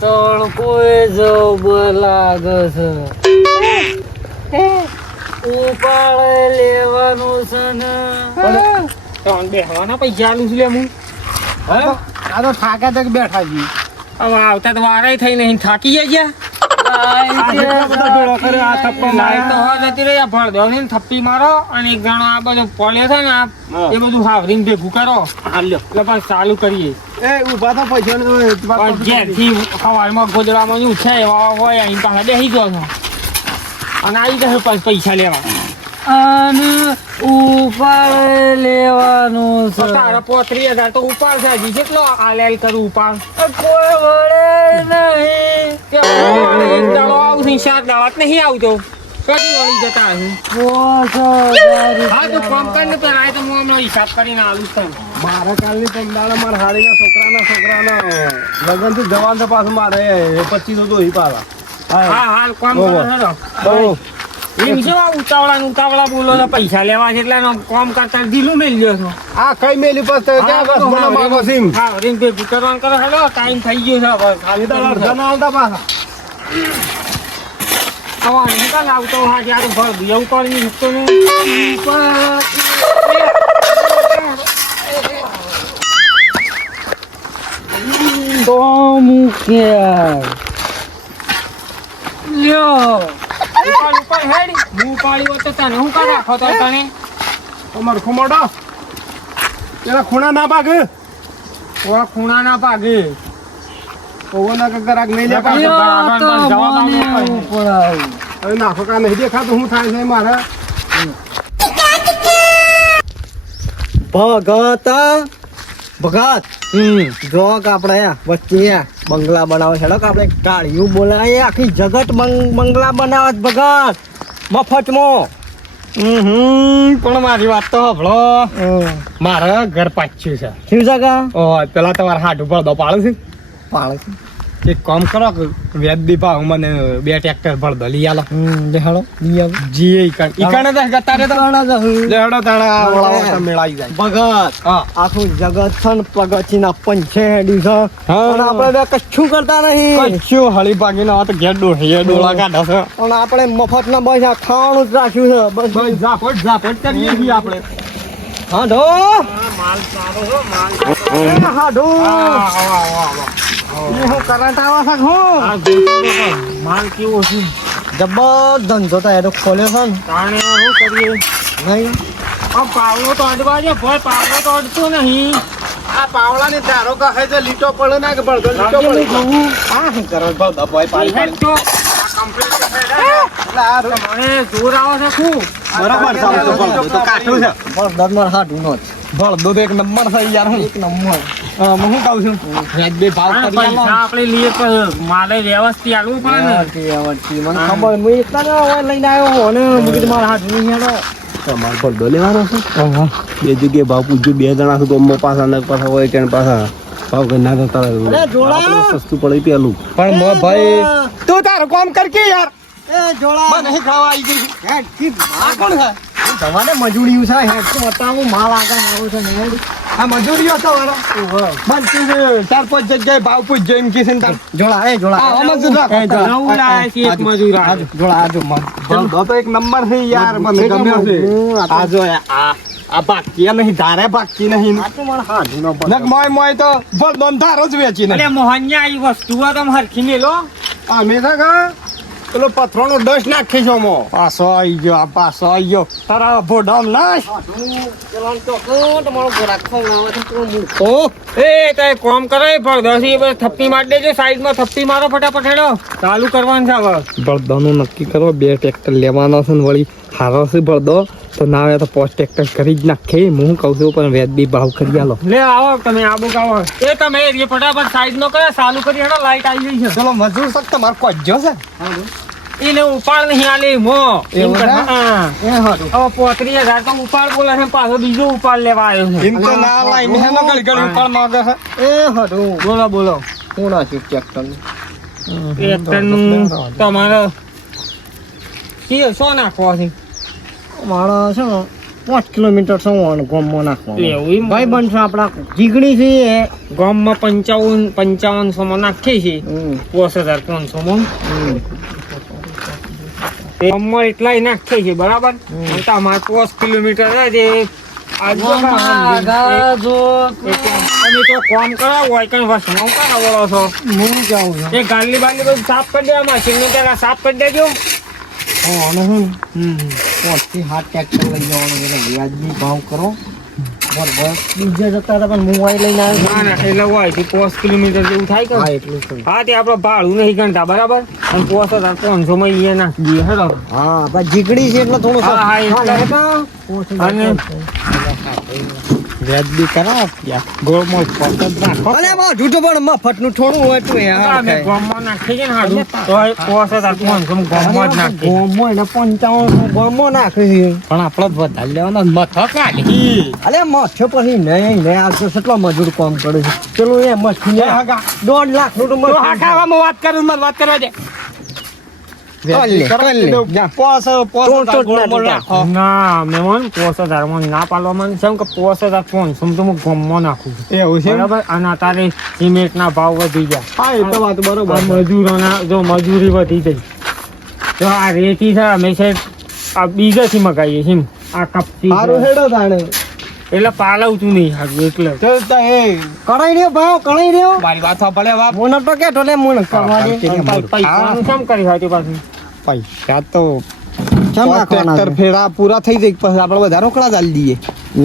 તડકો જબર લાગે છે. ઉપાડે લેવાનું છે ને. ત્રણ બેહવાના પૈસા આલું છું લે હું. આ તો થાકે તક બેઠા છીએ. હવે આવતા તો વારાય થઈ નહીં થાકી જાય ગયા. થપ્પી મારો અને એક જણો આ બધો પોલ્યો છે ને એ બધું હાવરીને ભેગું કરો એટલે બસ ચાલુ કરીએ. એ ઊભા તો પૈસા જ્યાંથી સવારમાં ગોદડામાં ઉઠે એવા હોય અહીં પાસે બેસી ગયો છો અને આવી જશે પૈસા લેવા. અને ઉપાડે લેવાનું છે. તારા 35,000 તો ઉપાડ છે હજી કેટલો આલેલ કરું ઉપાડ. કોઈ વળે નહીં. એક દાડો આવશે 4 દાડા જ નહીં આવતો કદી વળી જતા હશે. 5000 હા તો કામ કરીને પેલા તો હું હમણાં હિસાબ કરીને આલું છું. મારા કાલની પંદાળા મારા હાડીના છોકરાના લગ્ન થી જવાન તો પાછું મારે 25 તો પાછા. હા હાલ કામ કરો હેડો. એમ છે ઉતાવળા બોલો છો પૈસા લેવા છે એટલે કામ કરતા ઢીલું મેલી લ્યો છો. આ કઈ મેલી પાસે ક્યાં બસ મને માગો સીમ. હા રીમ ભેગું કરવાનું કરો હેડો ટાઈમ થઈ ગયો છે હવે ખાલી અડધા ના આવતા પાછા. હવે નીકળ આવતો હા જ્યારે ભર એવું કરી મૂકતો ને તો મૂક્યા લ્યો. ઉપર હેડ હું પાડી હોત તો તને હું કા રાખો તો તને તમાર ખુમાડો પેલા ખૂણા ના ભાગે ઓળા ખૂણા ના ભાગે. પવનના કગરાક નહીં લે પાછો. લ્યો તો મને ઉપડાવ. હવે નાખો કા નહીં દેખાતું શું થાય છે મારા. ભગત જો કે આપણે વચ્ચે બંગલા બનાવે છે કે આપણે કાળિયું બોલાય આખી જગત બંગલા બનાવે છે ભગત મફતમાં. પણ મારી વાત તો સાંભળો મારા ઘર પાછું છે. શું જગા પેલા તમારે હાથ ઉપર દો પાડે છે. પાળે છે. એક કામ કરો વ્યાજબી ભાવ મને 2 ટ્રેક્ટર ભરદો લઈ આલો. દેખાડો જી ઈકાણે તો ગતારે તો લેડો તાણા વળાવો મેળાઈ જાય. ભગત હા આખું જગત છે ને પ્રગતિના પંચેડી છે હા. પણ આપણે કશું કરતા નહીં. કચ્યું હળી ભાગીને આ તો ઘેર ડોળા કાઢે છે. પણ આપણે મફતના બસ આ ખાવાનું જ રાખ્યું છે બસ. બસ ઝાપટ કરીએ છીએ આપણે. હા ઢો માલ સારો છે માલ. હા ઢો હું કરંટ આવે છે હું માલ કેવો છે જબર ધંધો તો એનો ખોલ્યો છે ને તાણે શું કરીએ નહીં આ પાવલો તો અડવાજે ભાઈ પાવલો તો અડતો નહીં. આ પાવળાની ધારો કહે છે લીટો પડે ના કે બળદો લીટો પડે. હા શું કરો બળદો ભાઈ પાડી હેડ તો આ કમ્પ્લીટ છે એટલે આ મને જોર આવે છે ખૂબ. બરાબર છે આમ તો બળદો તો કાઠું છે. બળદ માર હાડું નો ભળદો તો એક નંબર થઈ યાર. હું એક નંબર હું શું કહું છું વ્યાજબી ભાવ કરી આલો. આપણે લઈએ પણ માલે વ્યવસ્થિત આલવું પડે ને. મને ખબર હું એટલા ને હવે લઈને આવ્યો હો ને મેં કીધું મારા હાથ નહીં હેડો તમારે બળદો લેવાનો છે. બે જગ્યાએ ભાવ પૂછજો 2 જણા છે તો અમ્મો પાછા ને પાછા હોય કે પાછા ભાવ કરી ના કરતા અરે જોડા. આપણે સસ્તું પડે પેલું. પણ ભાઈ તું તારું કામ કર કે યાર. એ જોડા નહીં ખાવા આવી ગઈ હેડ કી આ કોણ છે તમારે મજૂરી છે હેડ તો બતાવું માલ આગળ આવું છે ને હેડ આ મજૂરીઓ તમારા બનતી છે 4-5 જગ્યાએ ભાવ પૂછજો એમ કે છે ને તાર જોડા એ જોડા આ મજૂર નવું લાયા છે એક મજૂર આ જોડા આજો બળદો તો એક નંબર છે યાર મને ગમ્યો છે. આ જો આ બાકી નહીં ધારે બાકી નહીં આ તો મારા હાથ નો નક મોય તો બળદો ને ધારો જ વેચી ને મોહનિયા આ વસ્તુ તમે હરખી મેલો અમે છે કે પેલો પથરાનો ડસ નાખી છો મો. પાછો આવી ગયો આ પાછો આવી ગયો તારા ભોડામ નાશ. પેલા તો તમારો ગોરા ખવડાવે છે તો મૂકો એ તે કોમ કરે ભળદોસી બસ થપ્પી માર દેજો સાઈડમાં થપ્પી મારો ફટાફટ હેડો ચાલુ કરવાનું છે હવે. બળદોનું નક્કી કરો 2 ટ્રેક્ટર લેવાનો છે ને વળી હારો છે બળદો તો ના આવે તો 5 ટ્રેક્ટર કરી જ નાખે. હું કહું છું પણ વ્યાજબી ભાવ કરી આલો. લે આવો તમે આબુ આવો એ તમે એ ફટાફટ સાઈડ નો કરે ચાલુ કરી હેડો લાઈટ આવી ગઈ છે. ચલો મજૂર સક તમારે કોજો છે એને ઉપાડ નહીં આલે મો એવું છે? હા એ હારું હવે 35,000 તો ઉપાડ બોલે છે પાછો બીજો ઉપાડ લેવા આવ્યો છે. એમ તો ના લાઈને હેનો ગળગળ ઉપાડ માંગે છે. એ હારું બોલો બોલો હું નાખ્યું ટ્રેક્ટર ટ્રેક્ટરનું તમારે શું નાખવા છે મારા છે ને 5 કિલોમીટર સવાણ ગામમાં નાખવાનું એવું એમ? ભાઈ બનશે આપણા જીગણી છે એ. ગામમાં 5500 માં નાખીએ છીએ હમ. 5500 માં ગામમાં એટલાય નાખીએ છીએ બરાબર અને તમારે 5 કિલોમીટર છે તે આજુ તમે તો કામ કરાવો હોય કઈ વસમાં કરાવો છો હું જાઉં છું એ ગાલી બાલી બધું સાફ કરી દેવા મશીનનું પેલા સાફ કરી દેજો અને હું 5 થી 7 ટ્રેક્ટર લઈ જવાનું એટલે વ્યાજબી ભાવ કરો બરાબર બીજા જતા હતા પણ હું વાય લઈને આવ્યો ના ના એટલે હોય તે 5 કિલોમીટર જેવું થાય કે હા એટલું છે હા તે આપણે ભાડું નહીં ગણતા બરાબર અને 5500 માં અહીંયા નાખી દઈએ હેડો હા પણ જીગડી છે એટલે થોડું હા, હા, એટલે. અને વ્યાજબી કરાવ ગોળમાં પસંદ નાખો અલે બા જૂઠું પણ મફતનું થોડું હોય તો યાર અમે ગામમાં નાખીએ છીએ ને હાડું તો 5500 ગામમાં જ નાખીએ ગોમો એને 55 ગોમો નાખે છે પણ આપણે વધારે લેવાનો મથક કાઢી અલે મથે પછી નહીં ને આ તો કેટલો મજૂર કામ કરે છે પેલું એ મસ્તી 1.5 લાખ નું તો તો હા ખાવામાં વાત કરું મને વાત કરવા દે ના મેમન 5000 માં ના પાડવામાં છે કે 5500 તો હું ગામમાં નાખું છું એવું બરાબર અને અત્યારે સિમેન્ટ ના ભાવ વધી ગયા હા એ તો વાત બરોબર આ મજૂરોના જો મજૂરી વધી ગઈ તો આ રેતી છે અમે છે આ બીજાથી મગાવીએ છીએ આ કપચી છે. સારું હેડો તાણે એટલે પાલવતું નહીં હારું એટલે કરાઈ રહ્યો ભાવ કરાઈ રહ્યો મારી વાત સાંભળે બાપ મને તો કે ટોલે મને કરવા દે પૈસાનું કેમ કરી હતી પાછું પૈસા તો કેમ રાખવાના ટ્રેક્ટર છે? ફેરા પૂરા થઈ જાય પછી આપણે બધા રોકડા ચાલી દઈએ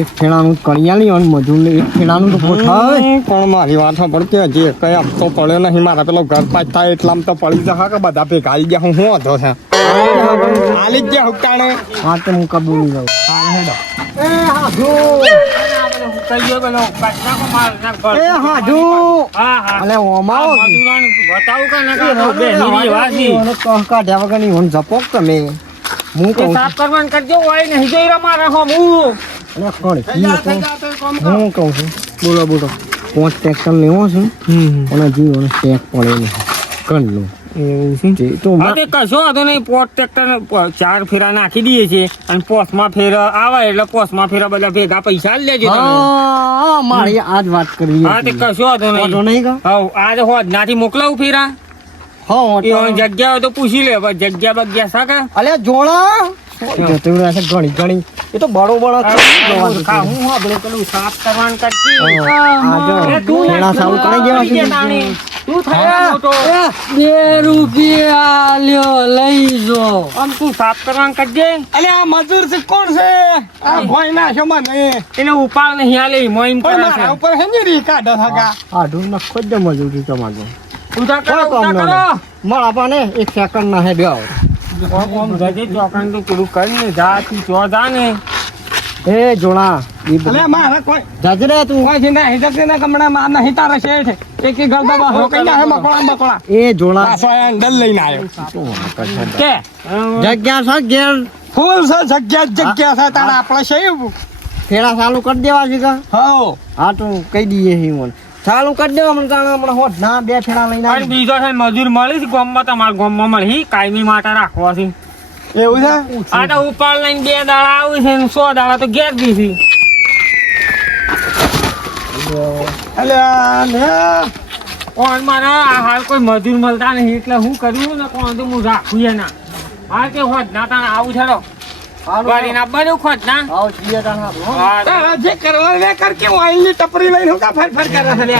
એક ફેણાનું કરિયાણી અને મજૂરને એક ફેણાનું તો પોઠાવે પણ મારી વાત સાંભળતી હજી કઈ હપ્તો પડ્યો નહીં મારા પેલો ઘર પાછ થાય એટલામાં તો પડી જશે કે બધા ભેગા આવી ગયા હું વાંધો છે હાલી જ ગયા હુકાણે હા તો હું કબૂલ જાઉં એ હાજુ એ હાજુ અલે ઓમાઓ કાઢ્યા વગર ની હું જપોક તમે હું કહું સાફ કરવાનું કરજો હોય નહીં જોઈ રમા રાખો હું અલે કોણ હું કહું છું બોલો બોલો 5 ટ્રેક્ટર લેવો છે અને જીવન સ્ટેક પડે નહીં કણનું એવું છે તો હા તે કશો વાંધો નહીં પોટ ટ્રેક્ટર 4 ફેરા નાખી દઈએ છીએ અને પોસમાં ફેરા આવે એટલે પોસમાં ફેરા બધા ભેગા પૈસા જ લેજો તમે હા મારી આજ વાત કરવી હા તે કશો વાંધો વાંધો નહીં નહીં કા હા આજે હોજ નાથી મોકલાવું ફેરા હા એ હોય જગ્યા હોય તો પૂછી લે પણ જગ્યા બગ્યા સાકે અલે જોડા જતું રહેશે ઘણી ઘણી એ તો બરોબર જ હું આપણે પેલું સાફ કરવાનું કરતી આ જો ફેણા સારું કરાઈ દેવા છે. તું થયા મોટો 2 રૂપિયા લ્યો લઈ જો આમ તું સાફ કરવાનું કરજે અલે આ મજૂર છે કોણ છે આ ભોય ના છો મને એને ઉપાડ નહીં હાલે મોઈમ કરે મારા છે ઉપર હેની રી કાઢો થકા આઢું નખો જ મજૂરી તમારે ઉધા કરો કોઈ કામ ઉધા કરો મારા પાને 1 સેકન્ડ ના હે બેવ ઓમ ગજે ચોકન તો પેલું કરીને જા તું ચો જા ને એ જોણા અલે મારા કોઈ જજરે તું કોઈ છે ના હિજક ના કમણા માં નહીં તારે છે એક ગલ બાબા હો કઈ ના હે મકોળા મકોળા એ જોણા પાછો આ ડલ લઈને આવ્યો કે જગ્યા છે ઘેર ફૂલ છે જગ્યા છે તાણ આપણે છે એવું ફેરા ચાલુ કરી દેવા છે કા હો હા તો કહી દઈએ હી મને ચાલુ કરી દેવા મને તાણ હમણાં હોત ના 2 ફેરા લઈને અને આવી બીજો છે મજૂર મળી છે ગામમાં તમારા ગામમાં મળી કાયમી માટે રાખવા છે એવું છે આ તો ઉપાડ લઈને 2 દાડા આવી છે ને 100 દાડા તો ઘેર દીધી અલે ને કોણ મારા આ હાલ કોઈ મજૂર મળતા નહીં એટલે હું કર્યું ને કોણ તો હું રાખું એના હા કે હોત ના તાણ આવું છેડો વાળી ના બન્યું ખોટ ના આવો છીએ તાણ આપણો હા તારા જે કરવાનું ને કર કે વાઈલની ટપરી લઈને હું કા ફર ફર કરે છે લે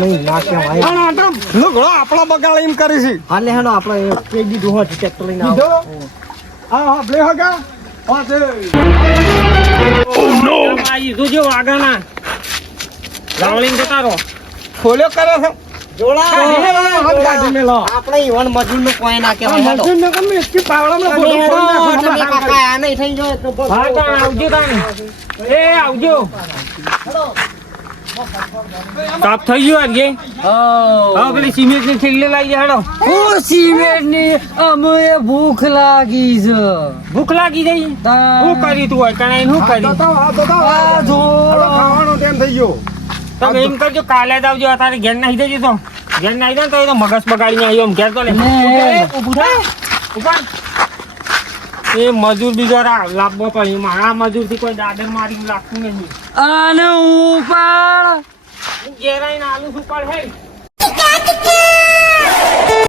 નહીં ના કહેવાય પણ આ તો લુગડો આપણો બગાડ એમ કરી છે હાલે હેડો આપણે કહી દીધું હોત ટ્રેક્ટર લઈને આવો બીજો આ આપણે હગા પાછે આવી તું જો આગળના લાવડીને જતા રહો ખોલ્યો કરે છે જોડા આપણે ઈવન મજૂર નું કોઈ ના કહેવાય હેડો મજૂર ને કમ એટલી પાવડામાં ફોટો ફોડી નાખો કાકા આ નહીં થઈ જાય તો બસ. હા તાણ આવજો તાણ એ આવજો સાફ થઈ ગયું આજે હા પેલી સિમેન્ટ ની થેલી લઈ જાય હેડો હું સિમેન્ટ ની અમે ભૂખ લાગી છે ભૂખ લાગી જઈ શું કરી તું હોય કણાઈ શું કરી આ જો ખાવાનો ટાઈમ થઈ ગયો તમે એમ કરજો કાલે જ આવજો અત્યારે ઘેર નાખી દેજો તો ઘેર નાખી દે તો એ તો મગજ બગાડીને આવ્યો એમ ઘેર તો લે ને. ઊભું થાય ઉપર એ મજૂર બીજો લાવવો પડે મારા મજૂર થી કોઈ દાદર મારી લાગતું નહીં અને ઉપર હું ઘેરાઈને આલુ છું પણ હે